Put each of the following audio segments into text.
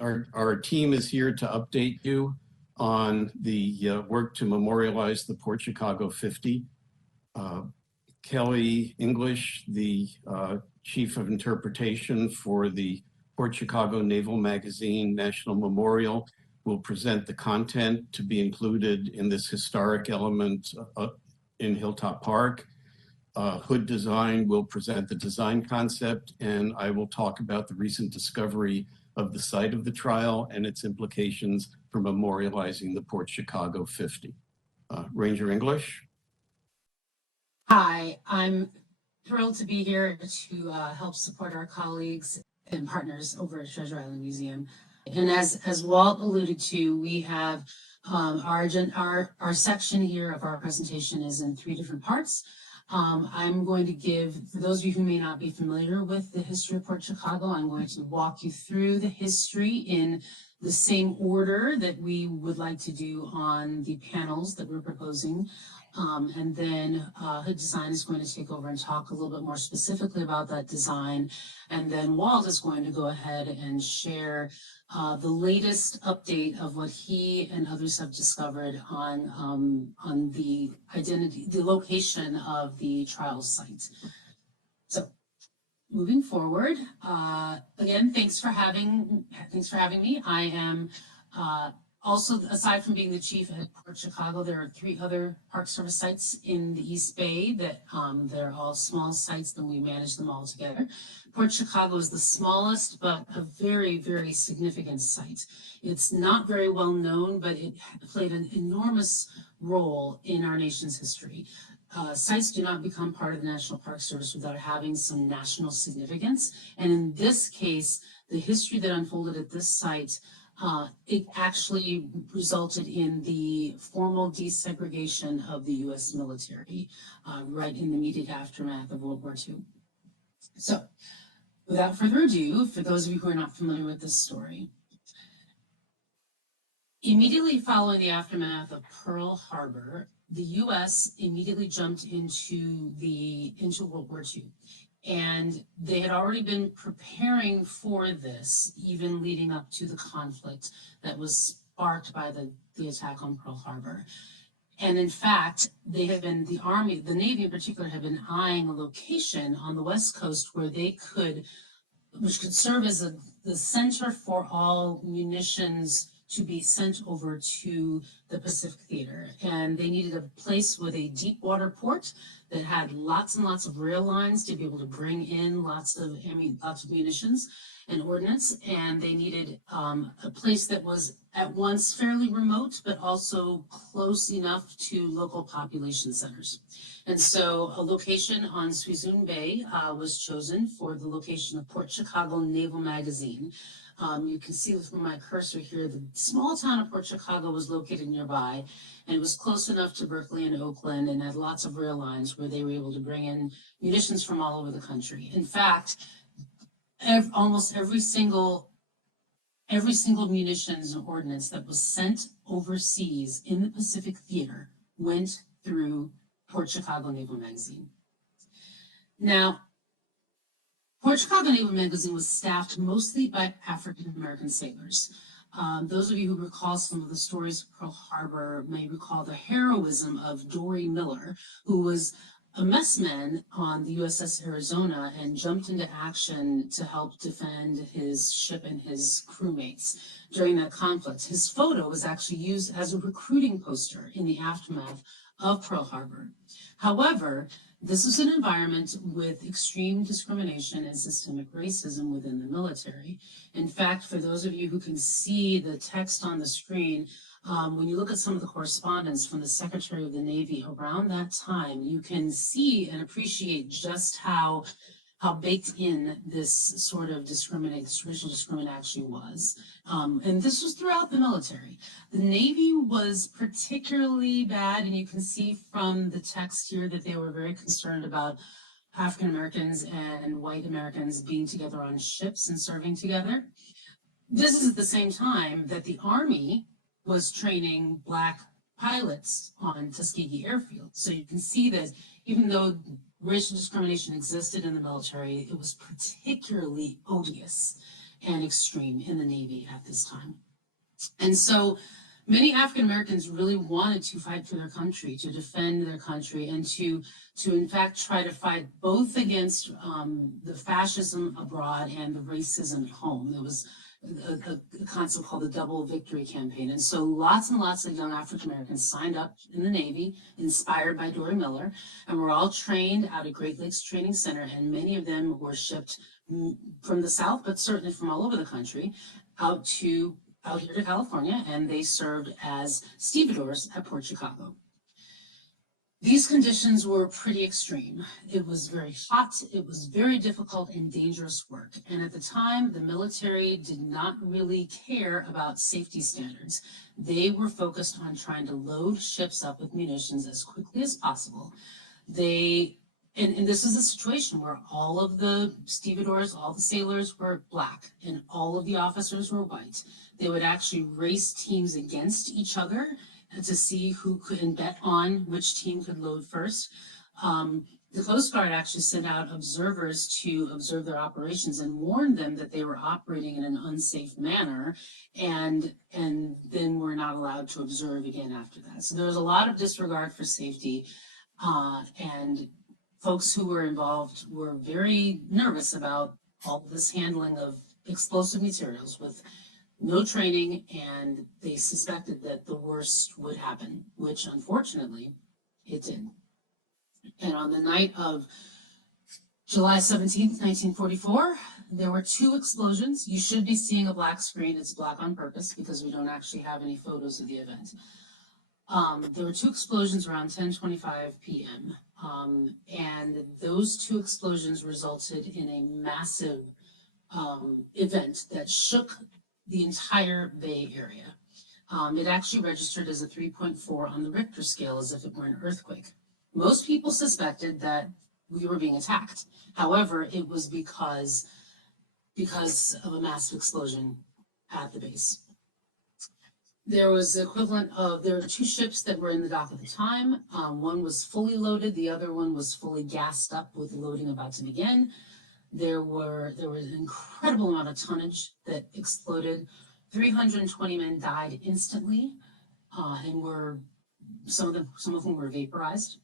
our team is here to update you on the work to memorialize the Port Chicago 50. Kelli English, the Chief of Interpretation for the Port Chicago Naval Magazine National Memorial, will present the content to be included in this historic element in Hilltop Park. Hood Design will present the design concept, and I will talk about the recent discovery of the site of the trial and its implications for memorializing the Port Chicago 50. Ranger English. Hi, I'm thrilled to be here to help support our colleagues and partners over at Treasure Island Museum. And as Walt alluded to, we have our section here of our presentation is in 3 different parts. I'm going to give, for those of you who may not be familiar with the history of Port Chicago, I'm going to walk you through the history in the same order that we would like to do on the panels that we're proposing. And then Hood Design is going to take over and talk a little bit more specifically about that design. And then Walt is going to go ahead and share the latest update of what he and others have discovered on the location of the trial site. So moving forward, again, thanks for having me. I am also, aside from being the chief at Port Chicago, there are 3 other Park Service sites in the East Bay that they're all small sites, then we manage them all together. Port Chicago is the smallest, but a very, very significant site. It's not very well known, but it played an enormous role in our nation's history. Sites do not become part of the National Park Service without having some national significance. And in this case, the history that unfolded at this site, it actually resulted in the formal desegregation of the U.S. military right in the immediate aftermath of World War II. So, without further ado, for those of you who are not familiar with this story, immediately following the aftermath of Pearl Harbor, the U.S. immediately jumped into World War II. And they had already been preparing for this, even leading up to the conflict that was sparked by the attack on Pearl Harbor. And in fact, they had been, the Army, the Navy in particular, had been eyeing a location on the West Coast where which could serve as the center for all munitions to be sent over to the Pacific Theater. And they needed a place with a deep water port that had lots and lots of rail lines to be able to bring in lots of munitions and ordnance. And they needed a place that was at once fairly remote, but also close enough to local population centers. And so a location on Suisun Bay was chosen for the location of Port Chicago Naval Magazine. You can see from my cursor here, the small town of Port Chicago was located nearby, and it was close enough to Berkeley and Oakland and had lots of rail lines where they were able to bring in munitions from all over the country. In fact, almost every single munitions and ordnance that was sent overseas in the Pacific Theater went through Port Chicago Naval Magazine. Now, Port Chicago Naval Magazine was staffed mostly by African-American sailors. Those of you who recall some of the stories of Pearl Harbor may recall the heroism of Dory Miller, who was a messman on the USS Arizona and jumped into action to help defend his ship and his crewmates during that conflict. His photo was actually used as a recruiting poster in the aftermath of Pearl Harbor. However, this was an environment with extreme discrimination and systemic racism within the military. In fact, for those of you who can see the text on the screen, when you look at some of the correspondence from the Secretary of the Navy around that time, you can see and appreciate just how baked in this sort of racial discrimination actually was. And this was throughout the military. The Navy was particularly bad, and you can see from the text here that they were very concerned about African Americans and white Americans being together on ships and serving together. This is at the same time that the Army was training Black pilots on Tuskegee Airfield. So you can see that even though racial discrimination existed in the military, it was particularly odious. and extreme in the Navy at this time. And so many African Americans really wanted to fight for their country, to defend their country, and to in fact try to fight both against the fascism abroad and the racism at home. There was a concept called the Double Victory Campaign. And so lots and lots of young African Americans signed up in the Navy, inspired by Dory Miller, and were all trained out at Great Lakes Training Center, and many of them were shipped from the South, but certainly from all over the country, out here to California, and they served as stevedores at Port Chicago. These conditions were pretty extreme. It was very hot, it was very difficult and dangerous work. And at the time, the military did not really care about safety standards. They were focused on trying to load ships up with munitions as quickly as possible. And this is a situation where all of the stevedores, all the sailors were black, and all of the officers were white. They would actually race teams against each other to see who could bet on which team could load first. The Coast Guard actually sent out observers to observe their operations and warned them that they were operating in an unsafe manner, and then were not allowed to observe again after that. So there was a lot of disregard for safety, and folks who were involved were very nervous about all this handling of explosive materials with no training, and they suspected that the worst would happen, which unfortunately it did. And on the night of July 17th, 1944, there were 2 explosions. You should be seeing a black screen. It's black on purpose because we don't actually have any photos of the event. There were 2 explosions around 10:25 p.m. And those 2 explosions resulted in a massive event that shook the entire Bay Area. It actually registered as a 3.4 on the Richter scale, as if it were an earthquake. Most people suspected that we were being attacked. However, it was because of a massive explosion at the base. There was the equivalent of, there were 2 ships that were in the dock at the time. One was fully loaded, the other one was fully gassed up with loading about to begin. There was an incredible amount of tonnage that exploded. 320 men died instantly, and some of whom were vaporized.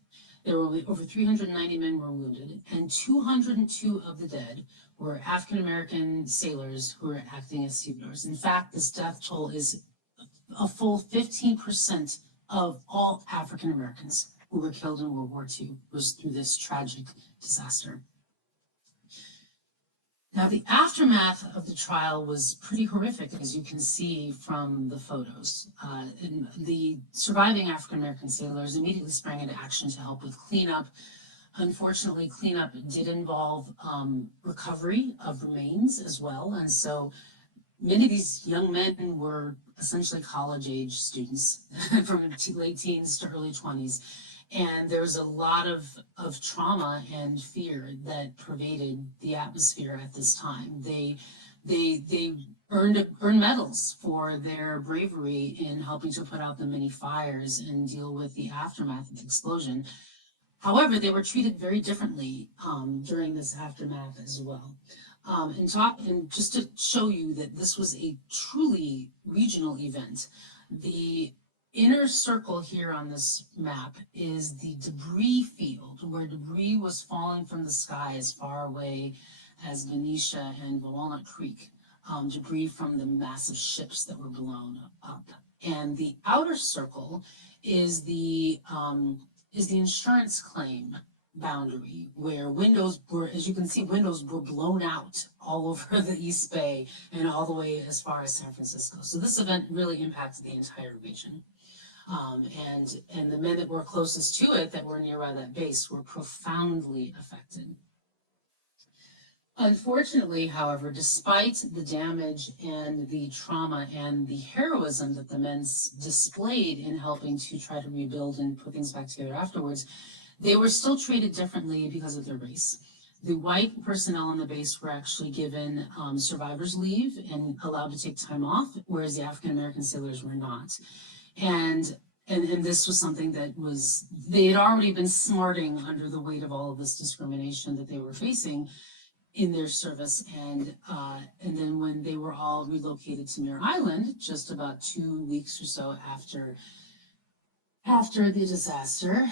There were over 390 men were wounded, and 202 of the dead were African American sailors who were acting as stevedores. In fact, this death toll is a full 15% of all African Americans who were killed in World War II was through this tragic disaster. Now, the aftermath of the trial was pretty horrific, as you can see from the photos. And the surviving African-American sailors immediately sprang into action to help with cleanup. Unfortunately, cleanup did involve recovery of remains as well. And so many of these young men were essentially college-age students from late teens to early 20s. And there was a lot of trauma and fear that pervaded the atmosphere at this time. They earned medals for their bravery in helping to put out the many fires and deal with the aftermath of the explosion. However, they were treated very differently during this aftermath as well. And just to show you that this was a truly regional event, the inner circle here on this map is the debris field, where debris was falling from the sky as far away as Benicia and Walnut Creek, debris from the massive ships that were blown up. And the outer circle is the insurance claim boundary, where windows were, as you can see, windows were blown out all over the East Bay and all the way as far as San Francisco. So this event really impacted the entire region. And the men that were closest to it, that were nearby that base, were profoundly affected. Unfortunately, however, despite the damage and the trauma and the heroism that the men displayed in helping to try to rebuild and put things back together afterwards, they were still treated differently because of their race. The white personnel on the base were actually given survivor's leave and allowed to take time off, whereas the African American sailors were not. And this was something that they had already been smarting under the weight of all of this discrimination that they were facing. in their service, and then when they were all relocated to Muir Island, just about 2 weeks or so after the disaster,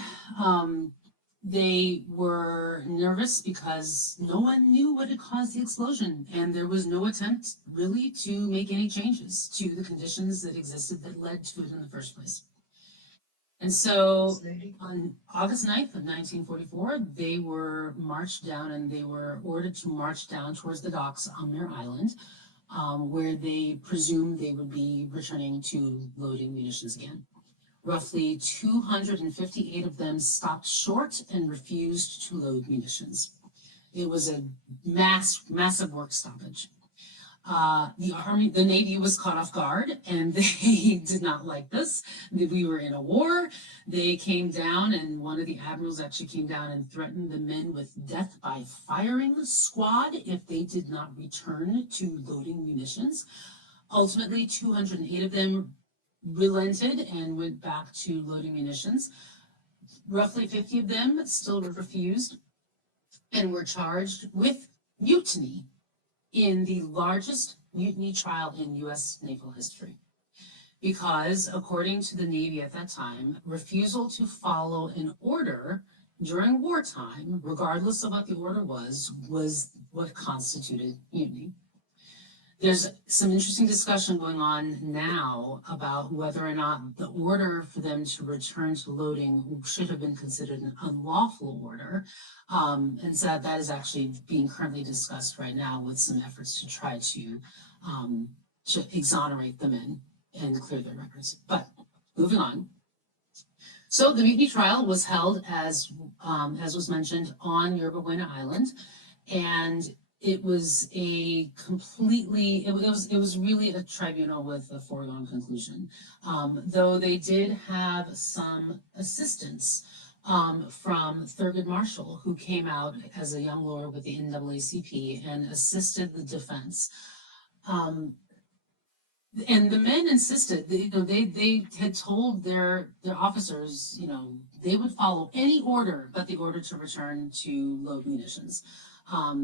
they were nervous because no one knew what had caused the explosion, and there was no attempt really to make any changes to the conditions that existed that led to it in the first place. And so on August 9th of 1944, they were marched down, and they were ordered to march down towards the docks on Muir Island, where they presumed they would be returning to loading munitions again. Roughly 258 of them stopped short and refused to load munitions. It was a massive work stoppage. The Navy was caught off guard, and they did not like this. We were in a war. They came down, and one of the admirals actually came down and threatened the men with death by firing squad if they did not return to loading munitions. Ultimately, 208 of them relented and went back to loading munitions. Roughly 50 of them still refused and were charged with mutiny in the largest mutiny trial in U.S. naval history. Because, according to the Navy at that time, refusal to follow an order during wartime, regardless of what the order was what constituted mutiny. There's some interesting discussion going on now about whether or not the order for them to return to loading should have been considered an unlawful order. And so that is actually being currently discussed right now with some efforts to try to exonerate the men and clear their records. But moving on. So the mutiny trial was held, as was mentioned, on Yerba Buena Island, and it was it was really a tribunal with a foregone conclusion, though they did have some assistance from Thurgood Marshall, who came out as a young lawyer with the NAACP and assisted the defense. And the men insisted, they had told their officers, they would follow any order but the order to return to load munitions.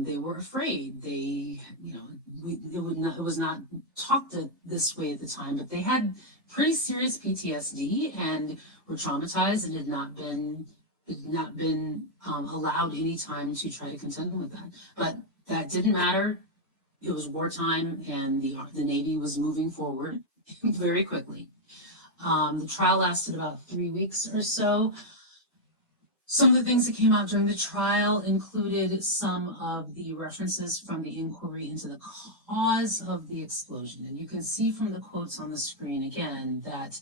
They were afraid. It was not talked this way at the time, but they had pretty serious PTSD and were traumatized and had not been allowed any time to try to contend with that. But that didn't matter. It was wartime, and the Navy was moving forward very quickly. The trial lasted about 3 weeks or so. Some of the things that came out during the trial included some of the references from the inquiry into the cause of the explosion. And you can see from the quotes on the screen again that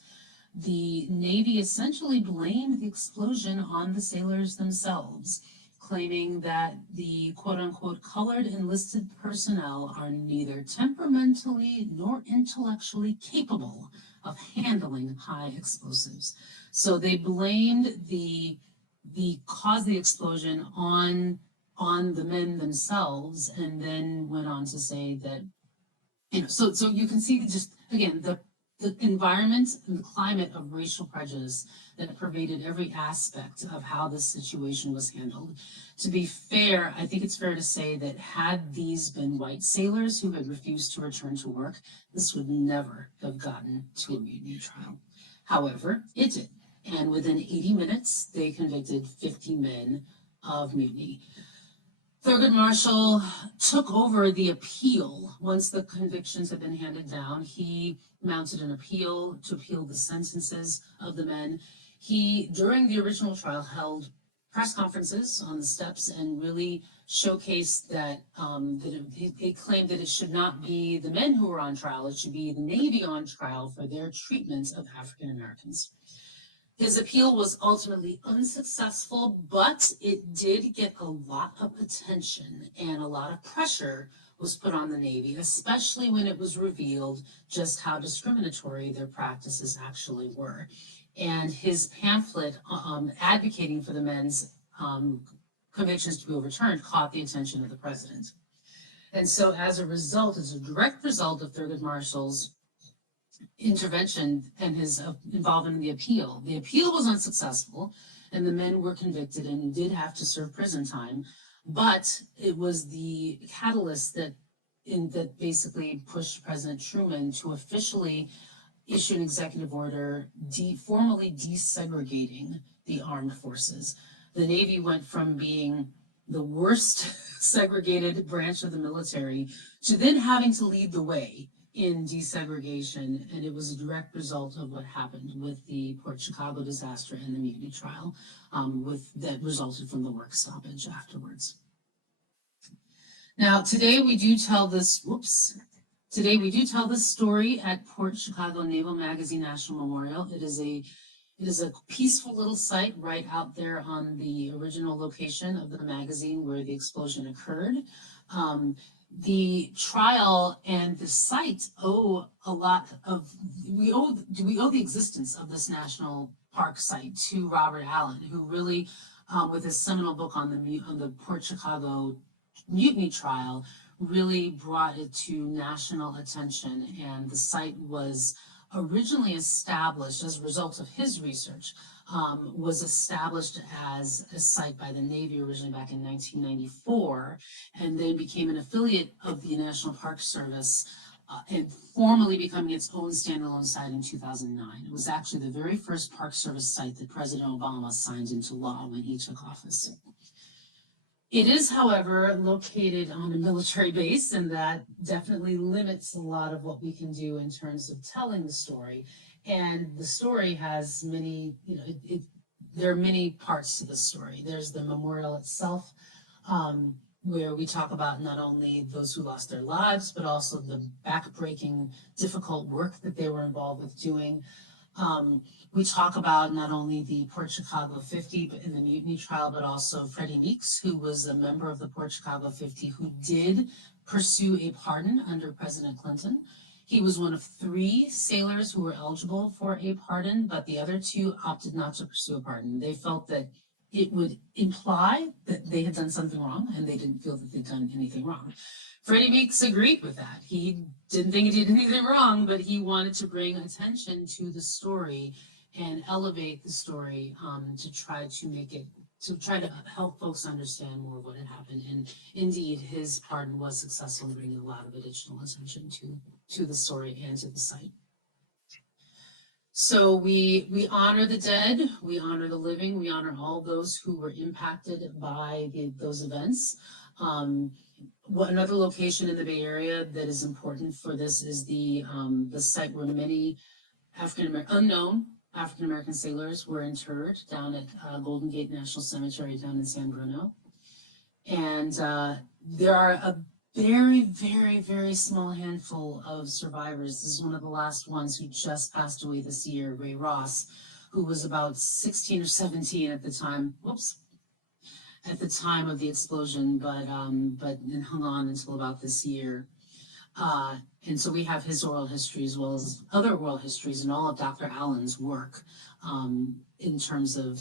the Navy essentially blamed the explosion on the sailors themselves, claiming that the quote-unquote colored enlisted personnel are neither temperamentally nor intellectually capable of handling high explosives. So they blamed the cause of the explosion on the men themselves, and then went on to say that, so you can see just, again, the environment and the climate of racial prejudice that pervaded every aspect of how this situation was handled. To be fair, I think it's fair to say that had these been white sailors who had refused to return to work, this would never have gotten to a mutiny trial. However, it did. And within 80 minutes, they convicted 50 men of mutiny. Thurgood Marshall took over the appeal. Once the convictions had been handed down, he mounted an appeal to appeal the sentences of the men. He, during the original trial, held press conferences on the steps and really showcased that, he claimed that it should not be the men who were on trial, it should be the Navy on trial for their treatment of African Americans. His appeal was ultimately unsuccessful, but it did get a lot of attention, and a lot of pressure was put on the Navy, especially when it was revealed just how discriminatory their practices actually were. And his pamphlet advocating for the men's convictions to be overturned caught the attention of the president. And so as a result, as a direct result of Thurgood Marshall's intervention and his involvement in the appeal was unsuccessful, and the men were convicted and did have to serve prison time. But it was the catalyst that basically pushed President Truman to officially issue an executive order formally desegregating the armed forces. The Navy went from being the worst segregated branch of the military to then having to lead the way in desegregation, and it was a direct result of what happened with the Port Chicago disaster and the mutiny trial, that resulted from the work stoppage afterwards. Now, today we do tell this story at Port Chicago Naval Magazine National Memorial. It is a peaceful little site right out there on the original location of the magazine where the explosion occurred. The trial and the site owe a lot of, we owe the existence of this national park site to Robert Allen, who really, with his seminal book on the Port Chicago mutiny trial, really brought it to national attention. And the site was originally established as a result of his research, was established as a site by the Navy originally back in 1994, and then became an affiliate of the National Park Service, and formally becoming its own standalone site in 2009. It was actually the very first Park Service site that President Obama signed into law when he took office. It is, however, located on a military base, and that definitely limits a lot of what we can do in terms of telling the story. And the story has many, there are many parts to the story. There's the memorial itself, where we talk about not only those who lost their lives, but also the backbreaking, difficult work that they were involved with doing. We talk about not only the Port Chicago 50 in the mutiny trial, but also Freddie Meeks, who was a member of the Port Chicago 50 who did pursue a pardon under President Clinton. He was one of 3 sailors who were eligible for a pardon, but the other 2 opted not to pursue a pardon. They felt that it would imply that they had done something wrong, and they didn't feel that they'd done anything wrong. Freddie Meeks agreed with that. He didn't think he did anything wrong, but he wanted to bring attention to the story and elevate the story, to try to help folks understand more of what had happened. And indeed, his pardon was successful in bringing a lot of additional attention to the story and to the site. So we honor the dead, we honor the living, we honor all those who were impacted by those events. Another location in the Bay Area that is important for this is the site where many unknown African-American sailors were interred down at Golden Gate National Cemetery down in San Bruno. And there are a very, very, very small handful of survivors. This is one of the last ones who just passed away this year, Ray Ross, who was about 16 or 17 at the time. At the time of the explosion, but hung on until about this year. And so we have his oral history as well as other oral histories and all of Dr. Allen's work, in terms of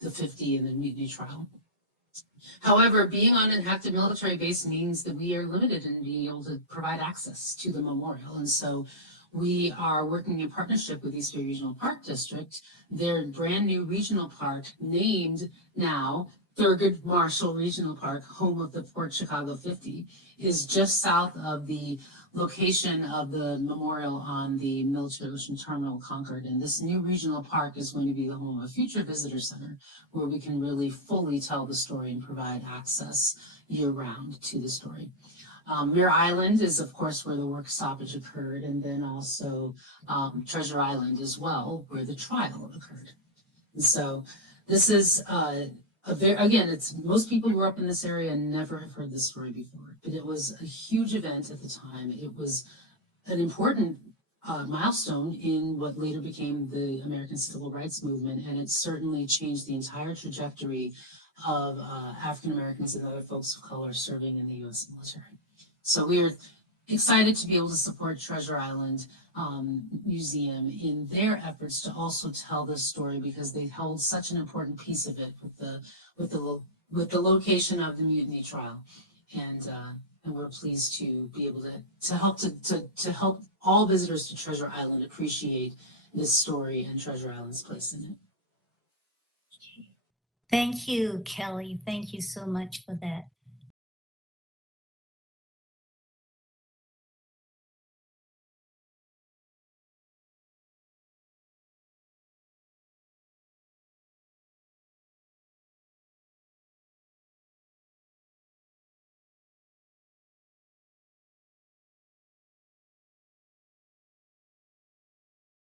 the 50 and the mutiny trial. However, being on an active military base means that we are limited in being able to provide access to the memorial. And so we are working in partnership with East Bay Regional Park District, their brand new regional park named now Thurgood Marshall Regional Park, home of the Port Chicago 50, is just south of the location of the memorial on the Military Ocean Terminal, Concord. And this new regional park is going to be the home of a future visitor center where we can really fully tell the story and provide access year-round to the story. Muir Island is, of course, where the work stoppage occurred, and then also Treasure Island as well, where the trial occurred. And so this is most people who grew up in this area never have heard this story before, but it was a huge event at the time. It was an important milestone in what later became the American Civil Rights Movement, and it certainly changed the entire trajectory of African Americans and other folks of color serving in the U.S. military. So we are excited to be able to support Treasure Island Museum in their efforts to also tell this story, because they held such an important piece of it with the location of the mutiny trial, and we're pleased to be able to help all visitors to Treasure Island appreciate this story and Treasure Island's place in it. Thank you, Kelly. Thank you so much for that.